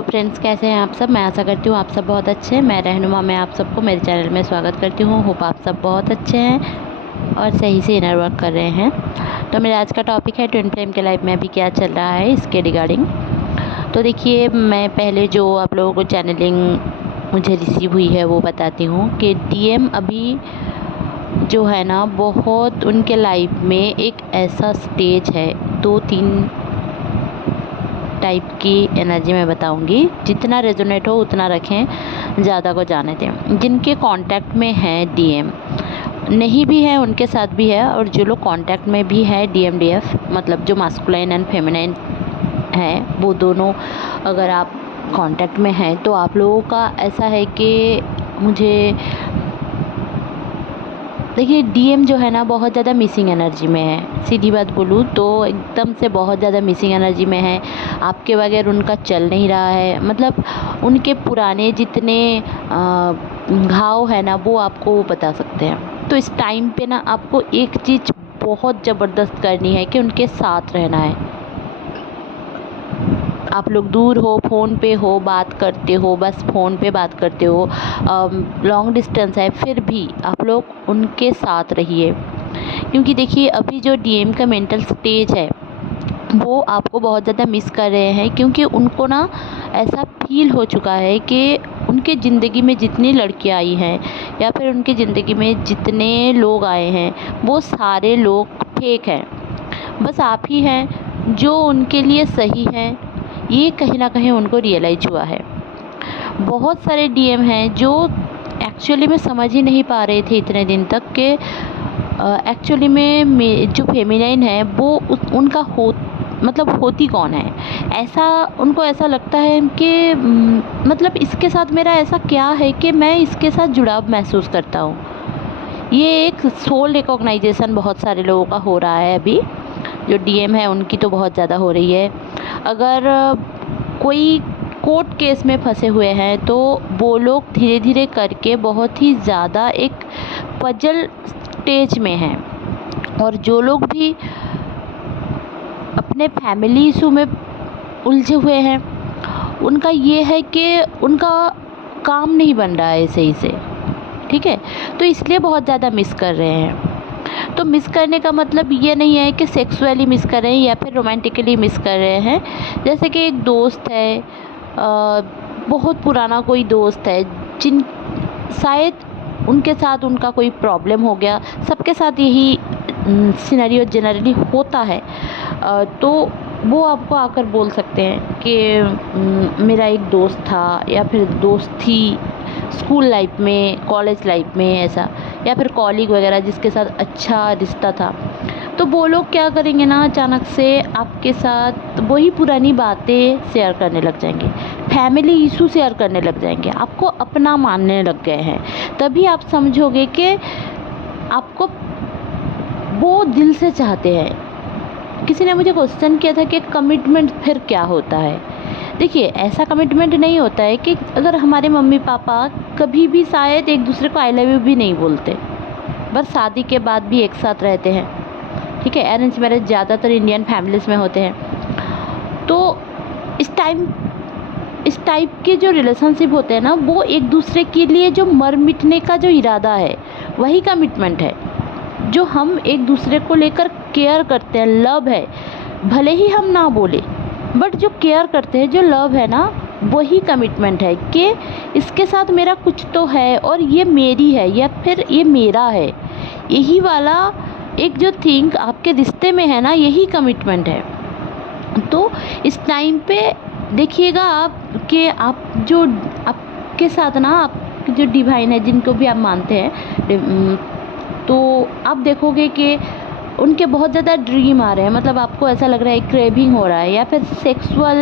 तो फ्रेंड्स, कैसे हैं आप सब। मैं आशा करती हूँ आप सब बहुत अच्छे हैं। मैं रहनुमा मैं आप सबको मेरे चैनल में स्वागत करती हूँ। होप आप सब बहुत अच्छे हैं और सही से इनर वर्क कर रहे हैं। तो मेरा आज का टॉपिक है ट्विन फ्लेम के लाइफ में अभी क्या चल रहा है इसके रिगार्डिंग। तो देखिए, मैं पहले जो आप लोगों को चैनलिंग मुझे रिसीव हुई है वो बताती हूँ कि डीएम अभी जो है ना, बहुत उनके लाइफ में एक ऐसा स्टेज है, 2-3 टाइप की एनर्जी मैं बताऊंगी। जितना रेजोनेट हो उतना रखें, ज़्यादा को जाने दें। जिनके कांटेक्ट में है डीएम, नहीं भी है उनके साथ भी है, और जो लोग कांटेक्ट में भी है डीएमडीएफ, मतलब जो मास्कुलाइन एंड फेमिनाइन है, वो दोनों अगर आप कांटेक्ट में हैं तो आप लोगों का ऐसा है कि मुझे देखिए, डीएम जो है ना बहुत ज़्यादा मिसिंग एनर्जी में है। सीधी बात बोलूँ तो एकदम से बहुत ज़्यादा मिसिंग एनर्जी में है। आपके बगैर उनका चल नहीं रहा है। मतलब उनके पुराने जितने घाव है ना, वो आपको वो बता सकते हैं। तो इस टाइम पे ना आपको एक चीज़ बहुत ज़बरदस्त करनी है कि उनके साथ रहना है। आप लोग दूर हो, फ़ोन पे हो, बात करते हो, बस फ़ोन पे बात करते हो, लॉन्ग डिस्टेंस है, फिर भी आप लोग उनके साथ रहिए। क्योंकि देखिए, अभी जो डीएम का मेंटल स्टेज है वो आपको बहुत ज़्यादा मिस कर रहे हैं। क्योंकि उनको ना ऐसा फील हो चुका है कि उनके ज़िंदगी में जितनी लड़कियां आई हैं या फिर उनकी ज़िंदगी में जितने लोग आए हैं, वो सारे लोग फेक हैं। बस आप ही हैं जो उनके लिए सही हैं। ये कहीं ना कहीं उनको रियलाइज हुआ है। बहुत सारे डीएम हैं जो एक्चुअली में समझ ही नहीं पा रहे थे इतने दिन तक कि एक्चुअली में जो फेमिनाइन है वो उनका मतलब होती कौन है। ऐसा उनको ऐसा लगता है कि मतलब इसके साथ मेरा ऐसा क्या है कि मैं इसके साथ जुड़ाव महसूस करता हूँ। ये एक सोल रिकॉग्नाइजेशन बहुत सारे लोगों का हो रहा है अभी। जो डीएम है उनकी तो बहुत ज़्यादा हो रही है। अगर कोई कोर्ट केस में फंसे हुए हैं तो वो लोग धीरे धीरे करके बहुत ही ज़्यादा एक पजल स्टेज में हैं। और जो लोग भी अपने फैमिली इशू में उलझे हुए हैं, उनका ये है कि उनका काम नहीं बन रहा है सही से, ठीक है। तो इसलिए बहुत ज़्यादा मिस कर रहे हैं। तो मिस करने का मतलब ये नहीं है कि सेक्सुअली मिस कर रहे हैं या फिर रोमांटिकली मिस कर रहे हैं। जैसे कि एक दोस्त है, बहुत पुराना कोई दोस्त है, जिन शायद उनके साथ उनका कोई प्रॉब्लम हो गया। सबके साथ यही सिनेरियो जनरली होता है। तो वो आपको आकर बोल सकते हैं कि मेरा एक दोस्त था या फिर दोस्त थी स्कूल लाइफ में, कॉलेज लाइफ में, ऐसा, या फिर कॉलीग वगैरह जिसके साथ अच्छा रिश्ता था। तो वो लोग क्या करेंगे ना, अचानक से आपके साथ वही पुरानी बातें शेयर करने लग जाएंगे, फैमिली इशू शेयर करने लग जाएंगे, आपको अपना मानने लग गए हैं। तभी आप समझोगे कि आपको वो दिल से चाहते हैं। किसी ने मुझे क्वेश्चन किया था कि कमिटमेंट फिर क्या होता है। देखिए, ऐसा कमिटमेंट नहीं होता है कि अगर हमारे मम्मी पापा कभी भी शायद एक दूसरे को आई लव यू भी नहीं बोलते, बस शादी के बाद भी एक साथ रहते हैं, ठीक है। अरेंज मैरिज ज़्यादातर इंडियन फैमिलीज़ में होते हैं। तो इस टाइप के जो रिलेशनशिप होते हैं ना, वो एक दूसरे के लिए जो मर मिटने का जो इरादा है वही कमिटमेंट है। जो हम एक दूसरे को लेकर केयर करते हैं, लव है, भले ही हम ना बोले, बट जो केयर करते हैं, जो लव है ना, वही कमिटमेंट है कि इसके साथ मेरा कुछ तो है और ये मेरी है या फिर ये मेरा है। यही वाला एक जो थिंग आपके रिश्ते में है ना, यही कमिटमेंट है। तो इस टाइम पे देखिएगा आप कि आप जो आपके साथ ना, आप जो डिवाइन है, जिनको भी आप मानते हैं, तो आप देखोगे कि उनके बहुत ज़्यादा ड्रीम आ रहे हैं। मतलब आपको ऐसा लग रहा है क्रेविंग हो रहा है, या फिर सेक्सुअल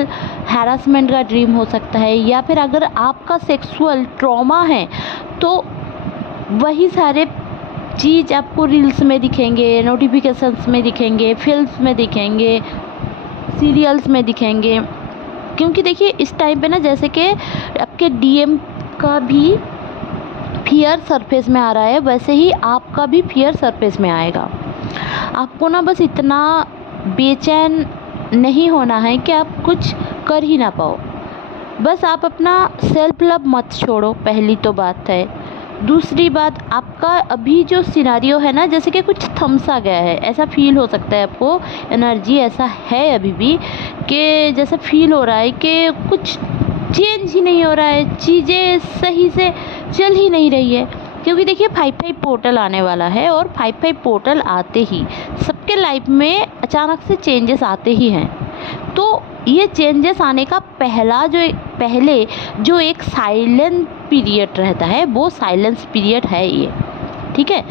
हैरासमेंट का ड्रीम हो सकता है, या फिर अगर आपका सेक्सुअल ट्रॉमा है तो वही सारे चीज़ आपको रील्स में दिखेंगे, नोटिफिकेशंस में दिखेंगे, फिल्म्स में दिखेंगे, सीरियल्स में दिखेंगे। क्योंकि देखिए, इस टाइम पे ना, जैसे कि आपके डीएम का भी फियर सरफेस में आ रहा है, वैसे ही आपका भी फियर सरफेस में आएगा। आपको ना बस इतना बेचैन नहीं होना है कि आप कुछ कर ही ना पाओ। बस आप अपना सेल्फ लव मत छोड़ो, पहली तो बात है। दूसरी बात, आपका अभी जो सिनारियो है ना, जैसे कि कुछ थमसा गया है, ऐसा फील हो सकता है आपको, एनर्जी ऐसा है अभी भी कि जैसा फील हो रहा है कि कुछ चेंज ही नहीं हो रहा है, चीज़ें सही से चल ही नहीं रही है। क्योंकि देखिए 5-5 पोर्टल आने वाला है, और 5-5 पोर्टल आते ही सबके लाइफ में अचानक से चेंजेस आते ही हैं। तो ये चेंजेस आने का पहले जो एक साइलेंट पीरियड रहता है, वो साइलेंस पीरियड है ये, ठीक है।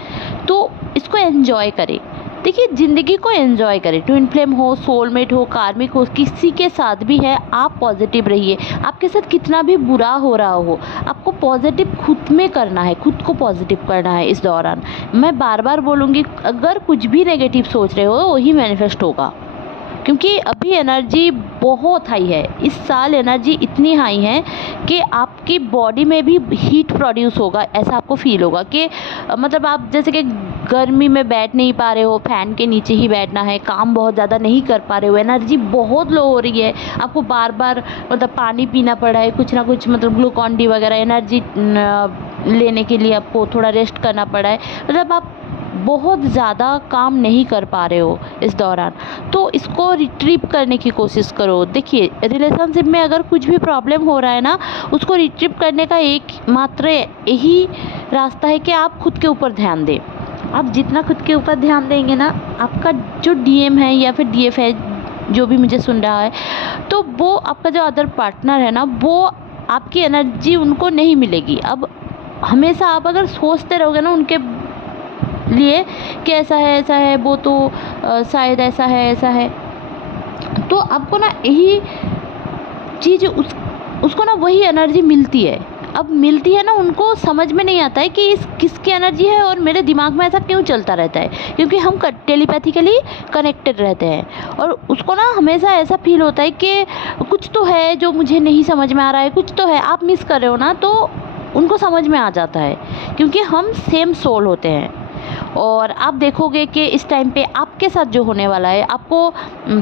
तो इसको एंजॉय करें। देखिए ज़िंदगी को एंजॉय करें, ट्विन फ्लेम हो, सोलमेट हो, कार्मिक हो, किसी के साथ भी है, आप पॉजिटिव रहिए। आपके साथ कितना भी बुरा हो रहा हो, आपको पॉजिटिव खुद में करना है, खुद को पॉजिटिव करना है इस दौरान। मैं बार बार बोलूँगी, अगर कुछ भी नेगेटिव सोच रहे हो वही मैनिफेस्ट होगा, क्योंकि अभी एनर्जी बहुत हाई है। इस साल एनर्जी इतनी हाई है कि आपकी बॉडी में भी हीट प्रोड्यूस होगा, ऐसा आपको फील होगा कि मतलब आप जैसे कि गर्मी में बैठ नहीं पा रहे हो, फैन के नीचे ही बैठना है, काम बहुत ज़्यादा नहीं कर पा रहे हो, एनर्जी बहुत लो हो रही है, आपको बार बार मतलब पानी पीना पड़ रहा है, कुछ ना कुछ मतलब ग्लूकॉन डी वगैरह एनर्जी लेने के लिए आपको थोड़ा रेस्ट करना पड़ा है, मतलब आप बहुत ज़्यादा काम नहीं कर पा रहे हो इस दौरान। तो इसको रिट्रीव करने की कोशिश करो। देखिए रिलेशनशिप में अगर कुछ भी प्रॉब्लम हो रहा है ना, उसको रिट्रीव करने का एक मात्र यही रास्ता है कि आप खुद के ऊपर ध्यान दें। आप जितना खुद के ऊपर ध्यान देंगे ना, आपका जो डीएम है या फिर डीएफ है, जो भी मुझे सुन रहा है, तो वो आपका जो अदर पार्टनर है ना, वो आपकी एनर्जी उनको नहीं मिलेगी। अब हमेशा आप अगर सोचते रहोगे ना उनके लिए कि ऐसा है, वो तो शायद ऐसा है, तो आपको ना यही चीज़ उसको ना वही एनर्जी मिलती है। अब मिलती है ना, उनको समझ में नहीं आता है कि इस किसकी एनर्जी है और मेरे दिमाग में ऐसा क्यों चलता रहता है, क्योंकि हम टेलीपैथिकली कनेक्टेड रहते हैं। और उसको ना हमेशा ऐसा फील होता है कि कुछ तो है जो मुझे नहीं समझ में आ रहा है, कुछ तो है, आप मिस कर रहे हो ना, तो उनको समझ में आ जाता है, क्योंकि हम सेम सोल होते हैं। और आप देखोगे कि इस टाइम पे आपके साथ जो होने वाला है, आपको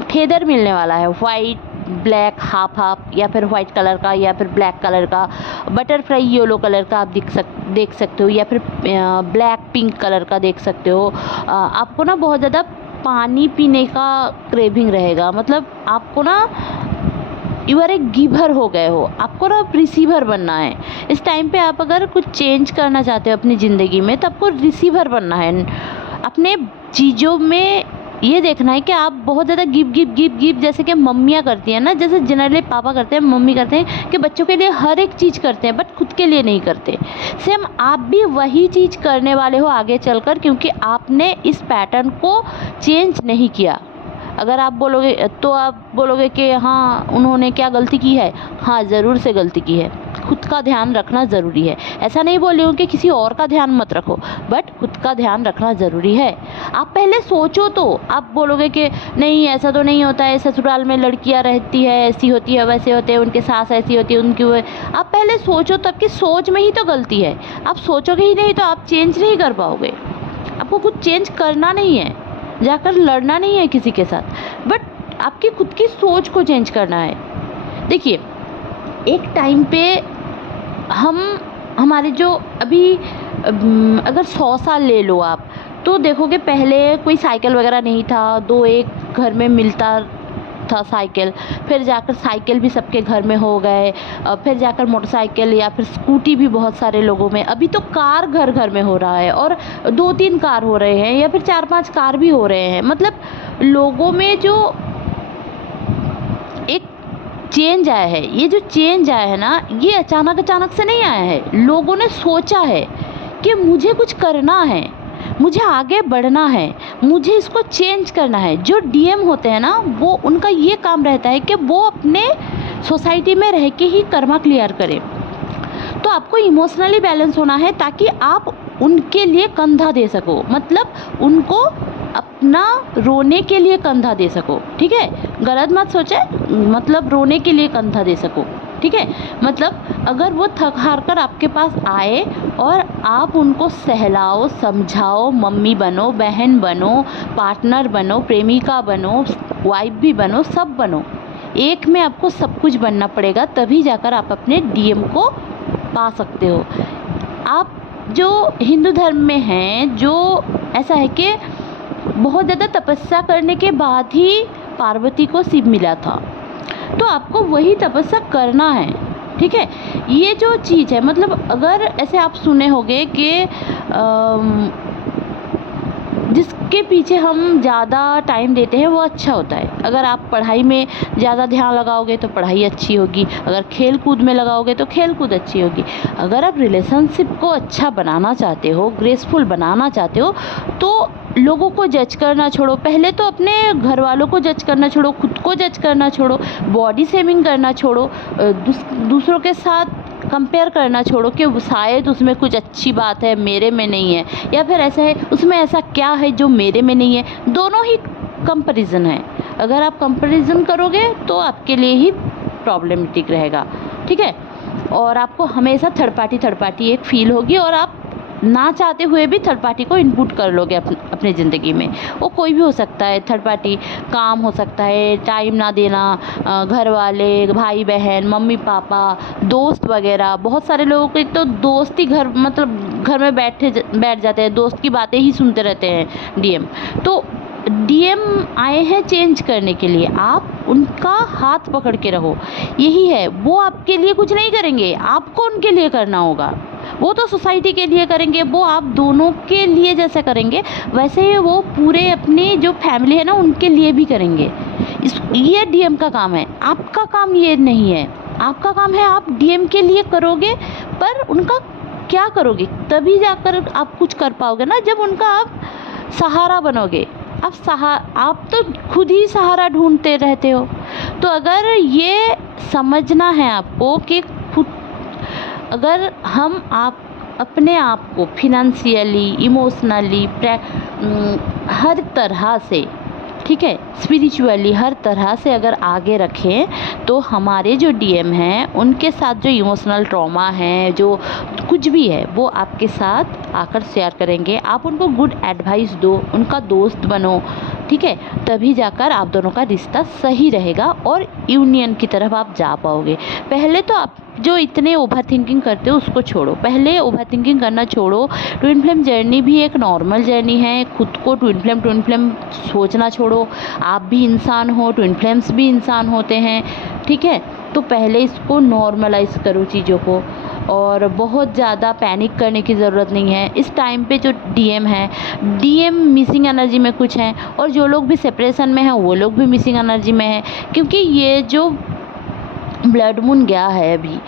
फेदर मिलने वाला है, वाइट ब्लैक हाफ या फिर वाइट कलर का या फिर ब्लैक कलर का, बटरफ्लाई येलो कलर का आप देख सकते हो, या फिर ब्लैक पिंक कलर का देख सकते हो। आपको ना बहुत ज़्यादा पानी पीने का क्रेविंग रहेगा, मतलब आपको ना यू आर ए गिवर हो गए हो, आपको ना रिसीवर बनना है। इस टाइम पे आप अगर कुछ चेंज करना चाहते हो अपनी ज़िंदगी में, तो आपको रिसीवर बनना है। अपने चीज़ों में ये देखना है कि आप बहुत ज़्यादा गिव जैसे कि मम्मियाँ करती हैं ना, जैसे जनरली पापा करते हैं, मम्मी करते हैं कि बच्चों के लिए हर एक चीज़ करते हैं, बट खुद के लिए नहीं करते। सेम आप भी वही चीज़ करने वाले हो आगे चलकर, क्योंकि आपने इस पैटर्न को चेंज नहीं किया। अगर आप बोलोगे तो आप बोलोगे कि हाँ उन्होंने क्या गलती की है, हाँ ज़रूर से गलती की है। खुद का ध्यान रखना ज़रूरी है। ऐसा नहीं बोल रही हूँ कि किसी और का ध्यान मत रखो, बट खुद का ध्यान रखना ज़रूरी है। आप पहले सोचो, तो आप बोलोगे कि नहीं ऐसा तो नहीं होता है, ससुराल में लड़कियाँ रहती है, ऐसी होती है, वैसे होते हैं, उनके सास ऐसी होती है, उनकी वो। आप पहले सोचो, तब की सोच में ही तो गलती है। आप सोचोगे ही नहीं तो आप चेंज नहीं कर पाओगे। आपको कुछ चेंज करना नहीं है, जाकर लड़ना नहीं है किसी के साथ, बट आपकी खुद की सोच को चेंज करना है। देखिए एक टाइम पे हमारे जो अभी अगर 100 साल ले लो आप, तो देखोगे पहले कोई साइकिल वगैरह नहीं था, 2 एक घर में मिलता था साइकिल, फिर जाकर साइकिल भी सबके घर में हो गए, फिर जाकर मोटरसाइकिल या फिर स्कूटी भी बहुत सारे लोगों में, अभी तो कार घर घर में हो रहा है, और 2-3 कार हो रहे हैं या फिर 4-5 कार भी हो रहे हैं। मतलब लोगों में जो एक चेंज आया है, ये जो चेंज आया है ना, ये अचानक से नहीं आया है। लोगों ने सोचा है कि मुझे कुछ करना है, मुझे आगे बढ़ना है, मुझे इसको चेंज करना है। जो डीएम होते हैं ना, वो उनका ये काम रहता है कि वो अपने सोसाइटी में रह के ही कर्मा क्लियर करें। तो आपको इमोशनली बैलेंस होना है, ताकि आप उनके लिए कंधा दे सको, मतलब उनको अपना रोने के लिए कंधा दे सको। ठीक है, गलत मत सोचे, मतलब रोने के लिए कंधा दे सको। ठीक है, मतलब अगर वो थक हार कर आपके पास आए और आप उनको सहलाओ, समझाओ, मम्मी बनो, बहन बनो, पार्टनर बनो, प्रेमिका बनो, वाइफ भी बनो, सब बनो। एक में आपको सब कुछ बनना पड़ेगा, तभी जाकर आप अपने डीएम को पा सकते हो। आप जो हिंदू धर्म में हैं, जो ऐसा है कि बहुत ज़्यादा तपस्या करने के बाद ही पार्वती को शिव मिला था, तो आपको वही तपस्या करना है, ठीक है। ये जो चीज़ है, मतलब अगर ऐसे आप सुने होंगे कि जिसके पीछे हम ज़्यादा टाइम देते हैं वो अच्छा होता है। अगर आप पढ़ाई में ज़्यादा ध्यान लगाओगे तो पढ़ाई अच्छी होगी, अगर खेल कूद में लगाओगे तो खेल कूद अच्छी होगी। अगर आप रिलेशनशिप को अच्छा बनाना चाहते हो, ग्रेसफुल बनाना चाहते हो, तो लोगों को जज करना छोड़ो। पहले तो अपने घर वालों को जज करना छोड़ो, खुद को जज करना छोड़ो, बॉडी शेमिंग करना छोड़ो, दूसरों के साथ कंपेयर करना छोड़ो कि शायद उसमें कुछ अच्छी बात है मेरे में नहीं है, या फिर ऐसा है उसमें ऐसा क्या है जो मेरे में नहीं है। दोनों ही कंपैरिजन है। अगर आप कंपैरिजन करोगे तो आपके लिए ही प्रॉब्लमेटिक रहेगा, ठीक है। और आपको हमेशा थर्ड पार्टी एक फील होगी, और आप ना चाहते हुए भी थर्ड पार्टी को इनपुट कर लोगे अपने ज़िंदगी में। वो कोई भी हो सकता है, थर्ड पार्टी काम हो सकता है, टाइम ना देना, घर वाले, भाई बहन, मम्मी पापा, दोस्त वगैरह। बहुत सारे लोगों के तो दोस्त ही घर में बैठ जाते हैं, दोस्त की बातें ही सुनते रहते हैं डीएम। तो डीएम आए हैं चेंज करने के लिए, आप उनका हाथ पकड़ के रहो, यही है। वो आपके लिए कुछ नहीं करेंगे, आपको उनके लिए करना होगा। वो तो सोसाइटी के लिए करेंगे, वो आप दोनों के लिए जैसे करेंगे वैसे ही वो पूरे अपनी जो फैमिली है ना उनके लिए भी करेंगे। ये डीएम का काम है, आपका काम ये नहीं है। आपका काम है आप डीएम के लिए करोगे, पर उनका क्या करोगे, तभी जाकर आप कुछ कर पाओगे ना, जब उनका आप सहारा बनोगे। आप तो खुद ही सहारा ढूंढते रहते हो। तो अगर ये समझना है आपको कि अगर हम अपने आप को फिनेंशियली, इमोशनली, हर तरह से, ठीक है, स्पिरिचुअली हर तरह से अगर आगे रखें, तो हमारे जो डीएम हैं उनके साथ जो इमोशनल ट्रॉमा है, जो कुछ भी है, वो आपके साथ आकर शेयर करेंगे। आप उनको गुड एडवाइस दो, उनका दोस्त बनो, ठीक है, तभी जाकर आप दोनों का रिश्ता सही रहेगा और यूनियन की तरफ आप जा पाओगे। पहले तो आप जो इतने ओवर थिंकिंग करते हो उसको छोड़ो, पहले ओवर थिंकिंग करना छोड़ो। ट्विन फ्लेम जर्नी भी एक नॉर्मल जर्नी है। खुद को ट्विन फ्लेम सोचना छोड़ो। आप भी इंसान हो, ट्विन फ्लेम्स भी इंसान होते हैं, ठीक है। तो पहले इसको नॉर्मलाइज करो चीज़ों को, और बहुत ज़्यादा पैनिक करने की ज़रूरत नहीं है। इस टाइम पे जो डीएम है, डीएम मिसिंग एनर्जी में कुछ हैं, और जो लोग भी सेपरेशन में हैं वो लोग भी मिसिंग एनर्जी में हैं, क्योंकि ये जो ब्लड मून गया है अभी,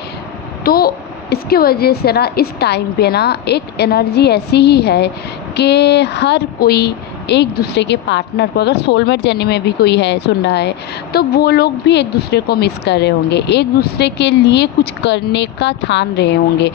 तो इसकी वजह से ना इस टाइम पे ना एक एनर्जी ऐसी ही है कि हर कोई एक दूसरे के पार्टनर को, अगर सोलमेट जर्नी में भी कोई है सुन रहा है, तो वो लोग भी एक दूसरे को मिस कर रहे होंगे, एक दूसरे के लिए कुछ करने का ठान रहे होंगे,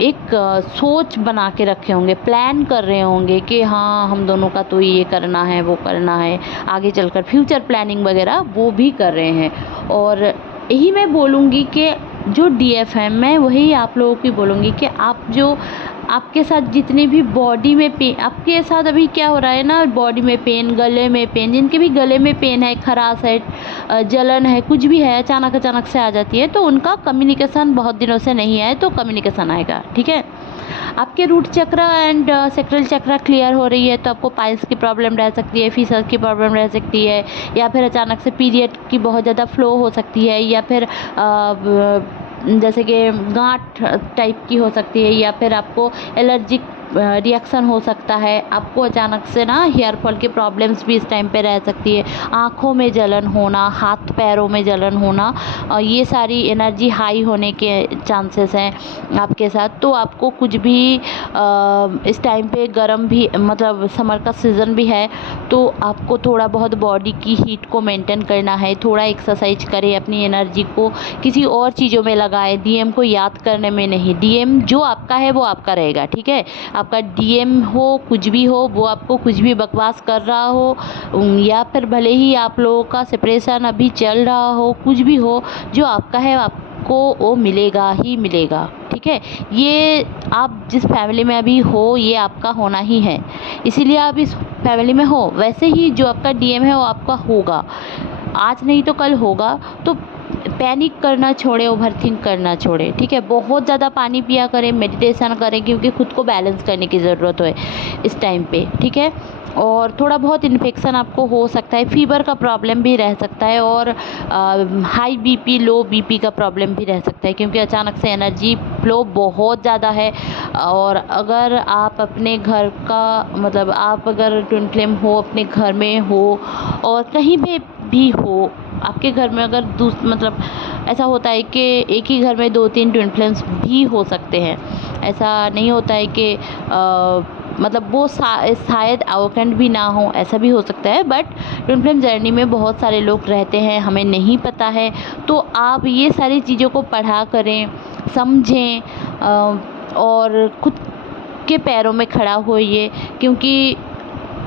एक सोच बना के रखे होंगे, प्लान कर रहे होंगे कि हाँ हम दोनों का तो ये करना है, वो करना है, आगे चलकर फ्यूचर प्लानिंग वगैरह वो भी कर रहे हैं। और यही मैं बोलूँगी कि जो डीएफ है, मैं वही आप लोगों की बोलूँगी कि आप जो आपके साथ जितने भी बॉडी में पेन, आपके साथ अभी क्या हो रहा है ना, बॉडी में पेन, गले में पेन, जिनके भी गले में पेन है, खराश है, जलन है, कुछ भी है, अचानक से आ जाती है, तो उनका कम्युनिकेशन बहुत दिनों से नहीं है, तो कम्युनिकेशन आएगा, ठीक है। आपके रूट चक्र एंड सेक्रल चक्र क्लियर हो रही है, तो आपको पाइल्स की प्रॉब्लम रह सकती है, फिशर की प्रॉब्लम रह सकती है, या फिर अचानक से पीरियड की बहुत ज़्यादा फ्लो हो सकती है, या फिर जैसे कि गांठ टाइप की हो सकती है, या फिर आपको एलर्जिक रिएक्शन हो सकता है। आपको अचानक से ना हेयर फॉल की प्रॉब्लम्स भी इस टाइम पे रह सकती है, आँखों में जलन होना, हाथ पैरों में जलन होना, और ये सारी एनर्जी हाई होने के चांसेस हैं आपके साथ। तो आपको कुछ भी इस टाइम पे गर्म भी, मतलब समर का सीज़न भी है, तो आपको थोड़ा बहुत बॉडी की हीट को मेंटेन करना है, थोड़ा एक्सरसाइज करें, अपनी एनर्जी को किसी और चीज़ों में लगाएं, डीएम को याद करने में नहीं। डीएम जो आपका है वो आपका रहेगा, ठीक है। आपका डीएम हो, कुछ भी हो, वो आपको कुछ भी बकवास कर रहा हो, या फिर भले ही आप लोगों का सेपरेशन अभी चल रहा हो, कुछ भी हो, जो आपका है आपको वो मिलेगा ही मिलेगा, ठीक है। ये आप जिस फैमिली में अभी हो ये आपका होना ही है, इसीलिए आप इस फैमिली में हो। वैसे ही जो आपका डीएम है वो आपका होगा। आज नहीं तो कल होगा। तो पैनिक करना छोड़े, ओवरथिंक करना छोड़े, ठीक है। बहुत ज़्यादा पानी पिया करें, मेडिटेशन करें, क्योंकि खुद को बैलेंस करने की ज़रूरत है इस टाइम पे, ठीक है। और थोड़ा बहुत इन्फेक्शन आपको हो सकता है, फीवर का प्रॉब्लम भी रह सकता है, और हाई बीपी, लो बीपी का प्रॉब्लम भी रह सकता है, क्योंकि अचानक से एनर्जी फ्लो बहुत ज़्यादा है। और अगर आप अपने घर का मतलब आप अगर ट्विन फ्लेम हो, अपने घर में हो और कहीं भी हो, आपके घर में अगर मतलब ऐसा होता है कि एक ही घर में 2-3 ट्विन फ्लेम्स भी हो सकते हैं। ऐसा नहीं होता है कि मतलब वो शायद अवॉकेंड भी ना हो, ऐसा भी हो सकता है। बट ट्विन फ्लेम जर्नी में बहुत सारे लोग रहते हैं, हमें नहीं पता है। तो आप ये सारी चीज़ों को पढ़ा करें, समझें और खुद के पैरों में खड़ा होइए, क्योंकि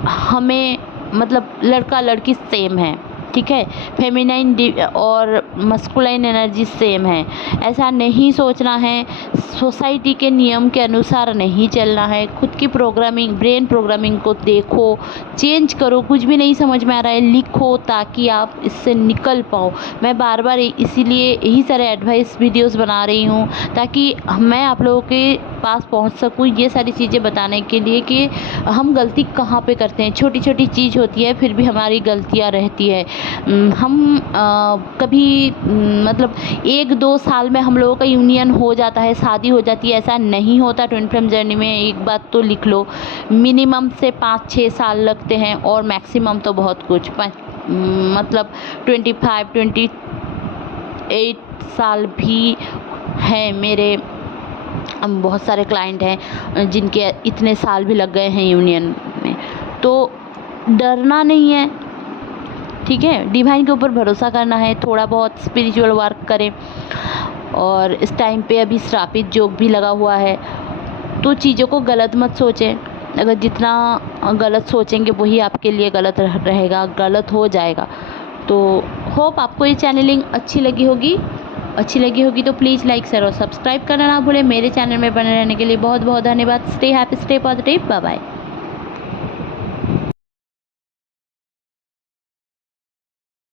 हमें मतलब लड़का लड़की सेम है, ठीक है। फेमिनाइन और मस्कुलाइन एनर्जी सेम है। ऐसा नहीं सोचना है, सोसाइटी के नियम के अनुसार नहीं चलना है। खुद की प्रोग्रामिंग, ब्रेन प्रोग्रामिंग को देखो, चेंज करो। कुछ भी नहीं समझ में आ रहा है, लिखो, ताकि आप इससे निकल पाओ। मैं बार बार इसीलिए यही सारे एडवाइस वीडियोस बना रही हूँ, ताकि मैं आप लोगों के पास पहुँच सकूँ ये सारी चीज़ें बताने के लिए कि हम गलती कहाँ पे करते हैं। छोटी छोटी चीज़ होती है, फिर भी हमारी गलतियाँ रहती है। हम कभी मतलब 1-2 साल में हम लोगों का यूनियन हो जाता है, शादी हो जाती है, ऐसा नहीं होता। ट्विन फ्लेम जर्नी में एक बात तो लिख लो, मिनिमम से 5-6 साल लगते हैं, और मैक्सिमम तो बहुत कुछ मतलब 25-28 साल भी हैं। मेरे बहुत सारे क्लाइंट हैं जिनके इतने साल भी लग गए हैं यूनियन में। तो डरना नहीं है, ठीक है। डिवाइन के ऊपर भरोसा करना है, थोड़ा बहुत स्पिरिचुअल वर्क करें। और इस टाइम पे अभी श्रापित योग भी लगा हुआ है, तो चीज़ों को गलत मत सोचें। अगर जितना गलत सोचेंगे वही आपके लिए गलत रहेगा, गलत हो जाएगा। तो होप आपको ये चैनलिंग अच्छी लगी होगी तो प्लीज़ लाइक, शेयर और सब्सक्राइब करना ना भूलें। मेरे चैनल में बने रहने के लिए बहुत बहुत धन्यवाद। Stay happy, stay positive, bye bye.